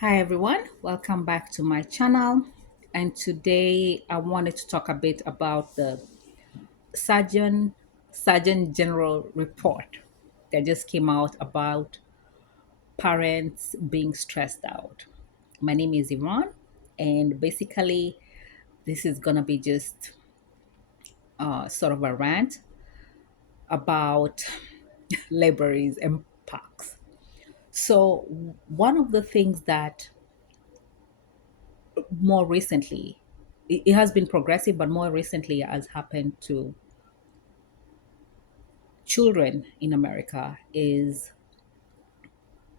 Hi everyone, welcome back to my channel. And today I wanted to talk a bit about the Surgeon Surgeon General report that just came out about parents being stressed out. My name is Yvonne, and basically this is gonna be just sort of a rant about libraries and parks. So one of the things that more recently it has been progressive, but more recently has happened to children in America is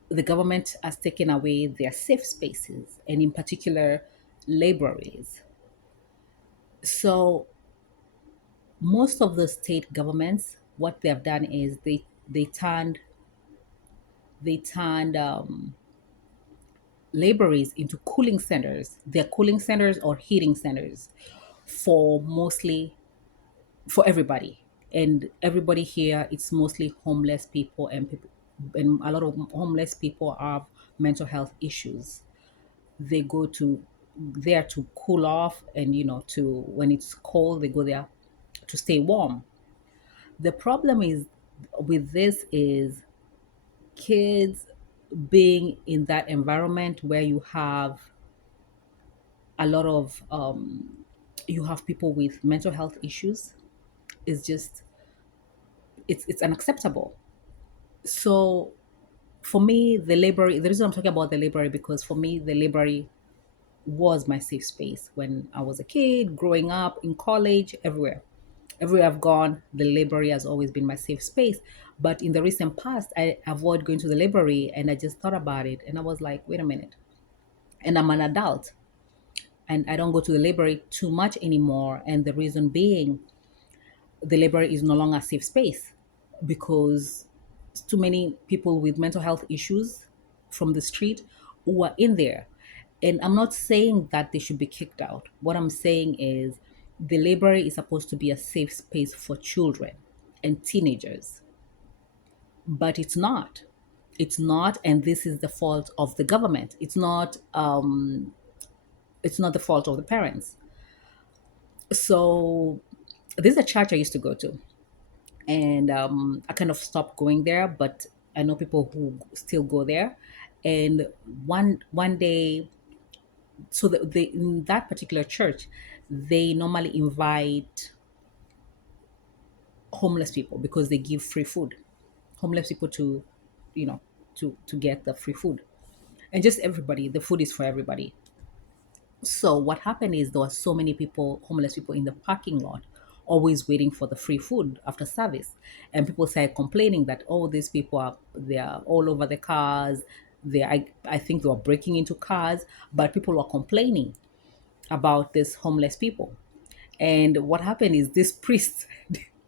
the government has taken away their safe spaces, and in particular, libraries. So most of the state governments, what they have done is they turned libraries into cooling centers. They're cooling centers or heating centers for mostly for everybody. And everybody here, it's mostly homeless people and people, and a lot of homeless people have mental health issues. They go to there to cool off, and to when it's cold, they go there to stay warm. The problem is with this is kids being in that environment where you have a lot of you have people with mental health issues is just it's unacceptable. So for me, the reason I'm talking about the library, because for me, the library was my safe space when I was a kid, growing up, in college, everywhere. Everywhere I've gone, the library has always been my safe space. But in the recent past, I avoid going to the library, and I just thought about it and I was like, wait a minute. And I'm an adult and I don't go to the library too much anymore. And the reason being, the library is no longer a safe space because too many people with mental health issues from the street who are in there. And I'm not saying that they should be kicked out. What I'm saying is the library is supposed to be a safe space for children and teenagers, but it's not. It's not, and this is the fault of the government. It's not the fault of the parents. So this is a church I used to go to, and I kind of stopped going there, but I know people who still go there. And one day, so they in that particular church, they normally invite homeless people because they give free food. Homeless people to, you know, to get the free food, and just everybody. The food is for everybody. So what happened is there were so many people, homeless people, in the parking lot, always waiting for the free food after service, and people started complaining that these people they are all over the cars. I think they were breaking into cars, but people were complaining about these homeless people. And what happened is this priest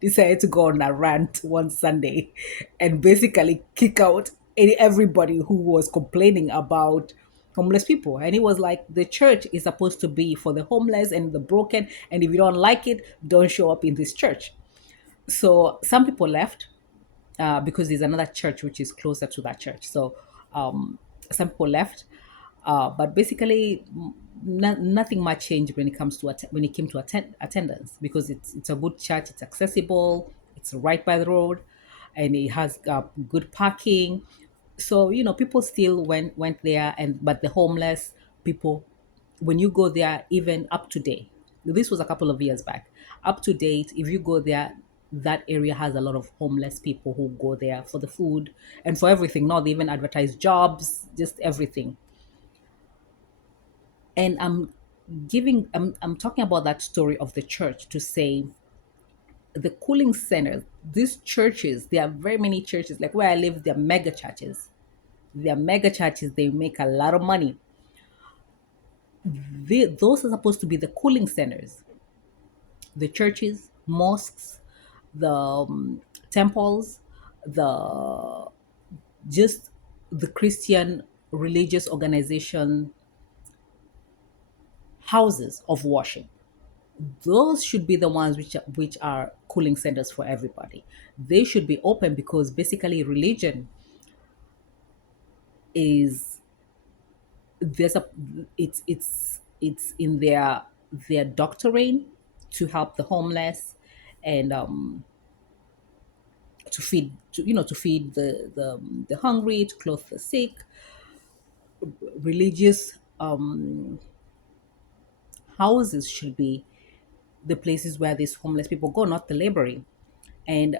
decided to go on a rant one Sunday and basically kick out everybody who was complaining about homeless people. And he was like, the church is supposed to be for the homeless and the broken. And if you don't like it, don't show up in this church. So some people left because there's another church which is closer to that church. So some people left, but basically nothing much changed when it comes to when it came to attendance, because it's a good church, it's accessible, it's right by the road, and it has good parking. So people still went there, and but the homeless people, when you go there, even up to date, this was a couple of years back, up to date, if you go there, that area has a lot of homeless people who go there for the food and for everything. Now they even advertise jobs, just everything. And I'm talking about that story of the church to say the cooling centers, these churches, there are very many churches, like where I live, they're mega churches. They're mega churches, they make a lot of money. Those are supposed to be the cooling centers. The churches, mosques, the temples, the just the Christian religious organization houses of worship. Those should be the ones which are cooling centers for everybody. They should be open because basically religion is there's a it's in their doctrine to help the homeless, and to feed, to feed the hungry, to clothe the sick. Religious houses should be the places where these homeless people go, not the laboring. And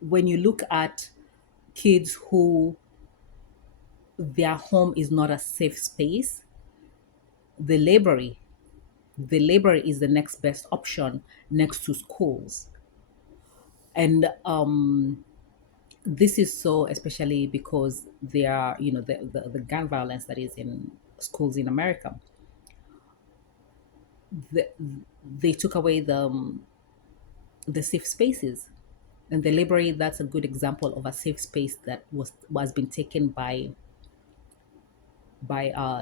when you look at kids who their home is not a safe space, the library, the library is the next best option next to schools. And this is so especially because there are, the gun violence that is in schools in America. the, they took away the safe spaces, and the library, that's a good example of a safe space that was been taken by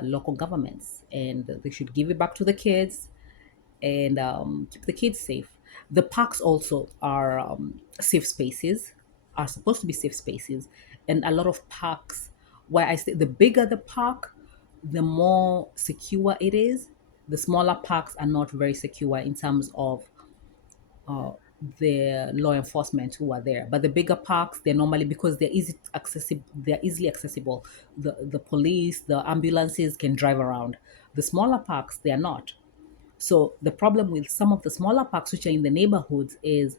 local governments, and they should give it back to the kids, and keep the kids safe. The parks also are safe spaces, are supposed to be safe spaces, and a lot of parks, where I say the bigger the park, the more secure it is. The smaller parks are not very secure in terms of uh, the law enforcement who are there. But the bigger parks, they're normally, because they're easily accessible. The police, the ambulances can drive around. The smaller parks, they are not. So the problem with some of the smaller parks which are in the neighborhoods is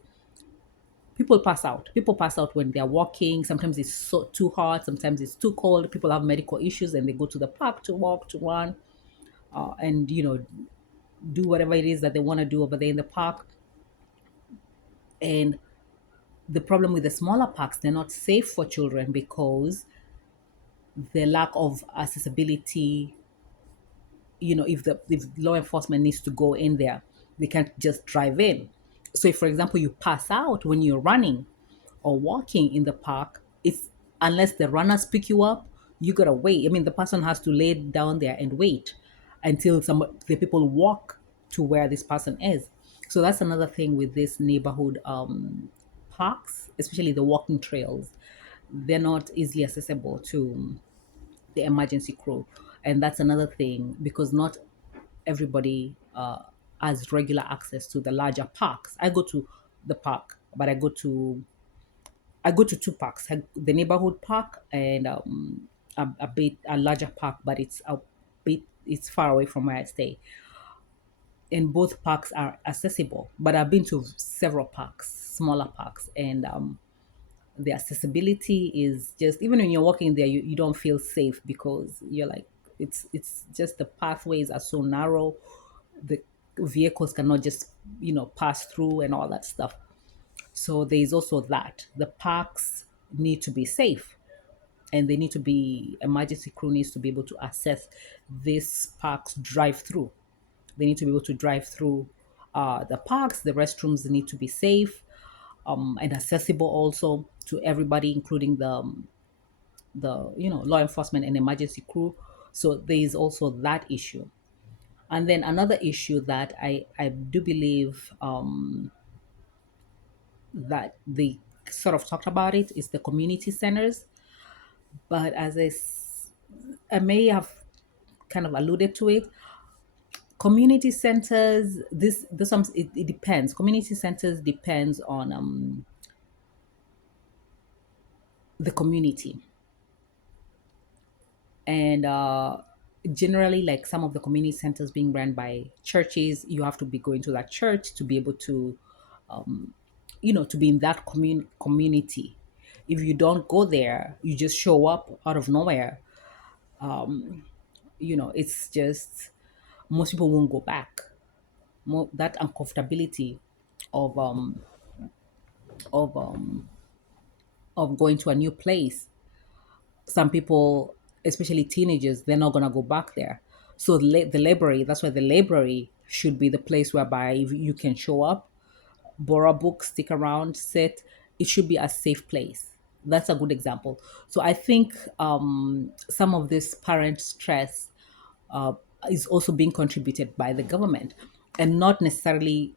people pass out. People pass out when they're walking. Sometimes it's too hot. Sometimes it's too cold. People have medical issues and they go to the park to walk, to run, and do whatever it is that they want to do over there in the park. And the problem with the smaller parks, they're not safe for children because the lack of accessibility. If law enforcement needs to go in there, they can't just drive in. So if, for example, you pass out when you're running or walking in the park, it's, unless the runners pick you up, you gotta wait. I mean, the person has to lay down there and wait until the people walk to where this person is. So that's another thing with this neighborhood parks, especially the walking trails. They're not easily accessible to the emergency crew, and that's another thing, because not everybody has regular access to the larger parks. I go to the park, but I go to two parks: the neighborhood park, and a larger park, but it's far away from where I stay. And both parks are accessible, but I've been to several parks, smaller parks, and the accessibility is just, even when you're walking there, you don't feel safe, because you're like, it's just the pathways are so narrow. The vehicles cannot just pass through and all that stuff. So there's also that the parks need to be safe, and they need to be, emergency crew needs to be able to access this parks drive through. They need to be able to drive through the parks. The restrooms need to be safe, and accessible also to everybody, including the law enforcement and emergency crew. So there is also that issue. And then another issue that I do believe that they sort of talked about it is the community centers. But I may have kind of alluded to it. Community centers, this one, it depends. Community centers depends on the community. And generally, like some of the community centers being run by churches, you have to be going to that church to be able to to be in that community. If you don't go there, you just show up out of nowhere, it's just, most people won't go back. That uncomfortability of of um of going to a new place, some people, especially teenagers, they're not gonna go back there. So the library, that's why the library should be the place whereby you can show up, borrow books, stick around, sit. It should be a safe place. That's a good example. So I think some of this parent stress uh, is also being contributed by the government, and not necessarily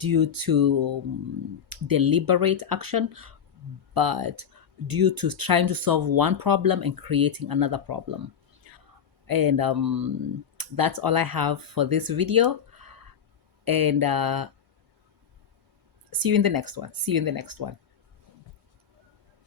due to deliberate action, but due to trying to solve one problem and creating another problem. And that's all I have for this video. And see you in the next one. See you in the next one.